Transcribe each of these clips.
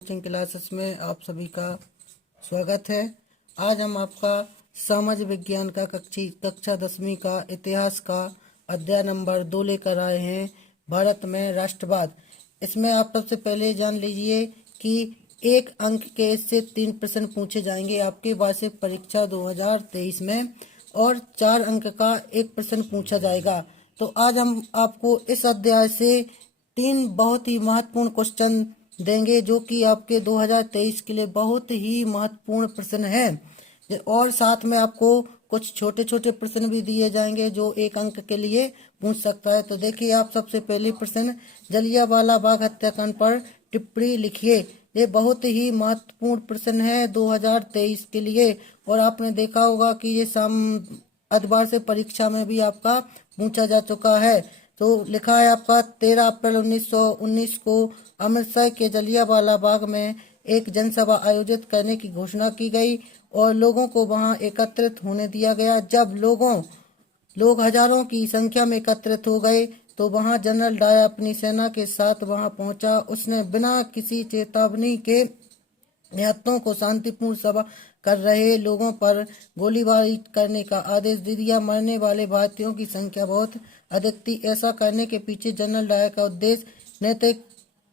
Coaching classes में आप सभी का स्वागत है। आज हम आपका समाज विज्ञान का कक्षा 10वीं का इतिहास का अध्याय नंबर 2 लेकर आए हैं, भारत में राष्ट्रवाद। इसमें आप सबसे पहले जान लीजिए कि एक अंक के इससे 3 प्रश्न पूछे जाएंगे आपकी वार्षिक परीक्षा 2023 में, और 4 अंक का एक प्रश्न पूछा जाएगा। तो आज हम आपको इस अध्याय से 3 बहुत ही महत्वपूर्ण क्वेश्चन देंगे जो कि आपके 2023 के लिए बहुत ही महत्वपूर्ण प्रश्न है, और साथ में आपको कुछ छोटे छोटे प्रश्न भी दिए जाएंगे जो एक अंक के लिए पूछ सकता है। तो देखिए, आप सबसे पहले प्रश्न, जलियांवाला बाग हत्याकांड पर टिप्पणी लिखिए। ये बहुत ही महत्वपूर्ण प्रश्न है 2023 के लिए, और आपने देखा होगा कि ये अखबार से परीक्षा में भी आपका पूछा जा चुका है। तो लिखा है आपका 13 अप्रैल 1919 को अमृतसर के जलियांवाला बाग में एक जनसभा आयोजित करने की घोषणा की गई और लोगों को वहां एकत्रित होने दिया गया। जब लोग हजारों की संख्या में एकत्रित हो गए तो वहां जनरल डायर अपनी सेना के साथ वहां पहुंचा। उसने बिना किसी चेतावनी के निहत्तों को शांतिपूर्ण सभा कर रहे लोगों पर गोलीबारी करने का आदेश दे दिया। मरने वाले भारतीयों की संख्या बहुत अधिक थी। ऐसा करने के पीछे जनरल डायर का उद्देश्य नैतिक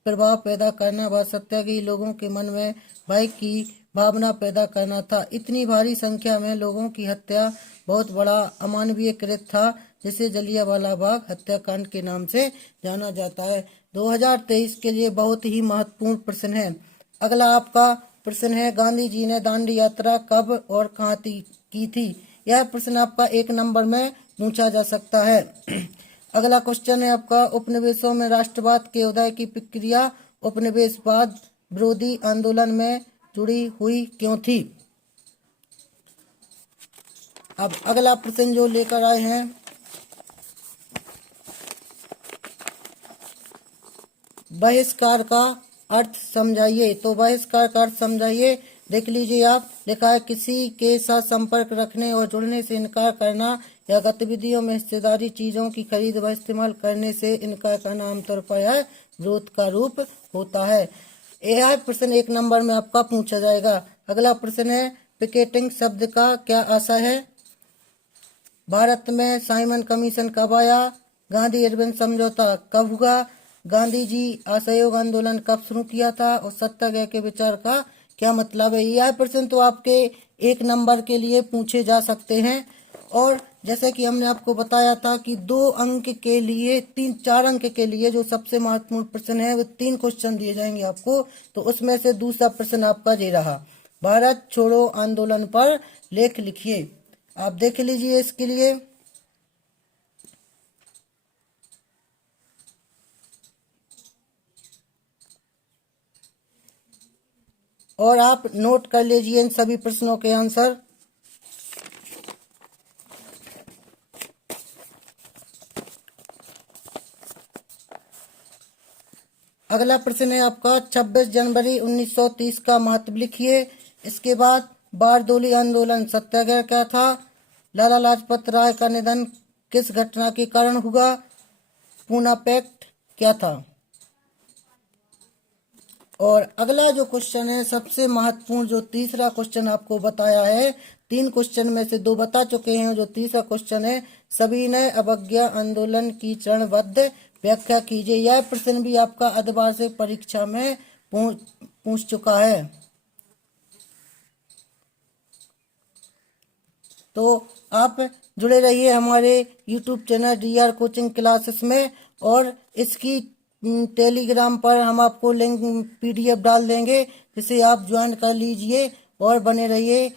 प्रभाव पैदा करना व सत्याग्रही लोगों के मन में भय की भावना पैदा करना था। इतनी भारी संख्या में लोगों की हत्या बहुत बड़ा अमानवीय कृत्य था, जिसे जलियांवाला बाग हत्याकांड के नाम से जाना जाता है। 2023 के लिए बहुत ही महत्वपूर्ण प्रश्न है। अगला आपका प्रश्न है, गांधी जी ने दांडी यात्रा कब और कहाँ की थी? यह प्रश्न आपका 1 नंबर में पूछा जा सकता है। अगला क्वेश्चन है आपका, उपनिवेशों में राष्ट्रवाद के उदय की प्रक्रिया उपनिवेशवाद विरोधी आंदोलन में जुड़ी हुई क्यों थी? अब अगला प्रश्न जो लेकर आए हैं, बहिष्कार का अर्थ समझाइए। तो बहिष्कार का अर्थ समझाइए, देख लीजिए आप। लिखा है, किसी के साथ संपर्क रखने और जुड़ने से इनकार करना या गतिविधियों में हिस्सेदारी, चीजों की खरीद व इस्तेमाल करने से इनकार करना आमतौर पर यह विरोध का रूप होता है। यह प्रश्न 1 नंबर में आपका पूछा जाएगा। अगला प्रश्न है, पिकेटिंग शब्द का क्या आशय है? भारत में साइमन कमीशन कब आया? गांधी इरविन समझौता कब हुआ? गांधी जी असहयोग आंदोलन कब शुरू किया था? और सत्याग्रह के विचार का क्या मतलब है? यह प्रश्न तो आपके 1 नंबर के लिए पूछे जा सकते हैं। और जैसे कि हमने आपको बताया था कि 2 अंक के लिए 4 अंक के लिए जो सबसे महत्वपूर्ण प्रश्न है वो 3 क्वेश्चन दिए जाएंगे आपको। तो उसमें से दूसरा प्रश्न आपका ये रहा, भारत छोड़ो आंदोलन पर लेख लिखिए। आप देख लीजिए इसके लिए, और आप नोट कर लीजिए इन सभी प्रश्नों के आंसर। अगला प्रश्न है आपका, 26 जनवरी 1930 का महत्व लिखिए। इसके बाद बारदोली आंदोलन सत्याग्रह क्या था? लाला लाजपत राय का निधन किस घटना के कारण हुआ? पूना पैक्ट क्या था? और अगला जो क्वेश्चन है सबसे महत्वपूर्ण, जो तीसरा क्वेश्चन आपको बताया है, 3 क्वेश्चन में से 2 बता चुके हैं। जो तीसरा क्वेश्चन है, सविनय अवज्ञा आंदोलन की चरणबद्ध व्याख्या कीजिए। यह प्रश्न भी आपका अखबार से परीक्षा में पूछ चुका है। तो आप जुड़े रहिए हमारे YouTube channel DR coaching classes में, और इसकी टेलीग्राम पर हम आपको लिंक PDF डाल देंगे, जिसे आप ज्वाइन कर लीजिए और बने रहिए